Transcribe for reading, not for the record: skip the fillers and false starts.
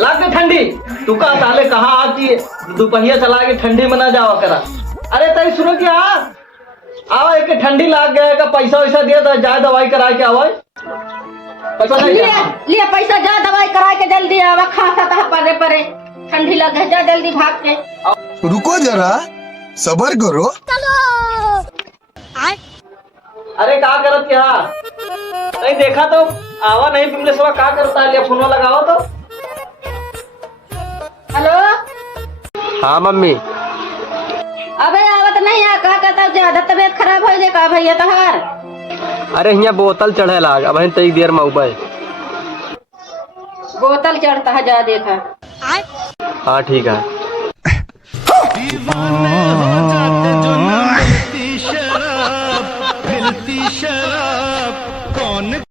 लाग ठंडी तू का ताले कहाँ आती दोपहिया चला के ठंडी में ना जावा करा। अरे तई सुनो क्या आवा एक ठंडी लाग गया का पैसा वैसा दिया तो जाए दवाई करा के आवा पैसा लिया पैसा जा दवाई करा के जल्दी आवा खाता था परे परे ठंडी लग गई जा जल्दी भाग के। रुको जरा सबर करो। अरे क्या करत क्या नहीं देखा तो आवा नहीं तुमने सब क्या करता है फोन लगाओ तो। हेलो हाँ मम्मी। अबे आवत नहीं है का कहता ज्यादा तबीयत खराब हो जाए का भैया तहार। अरे यहाँ बोतल चढ़े लाग अब तई देर में उबे बोतल चढ़ता है जा देखा। हाँ ठीक है। शराब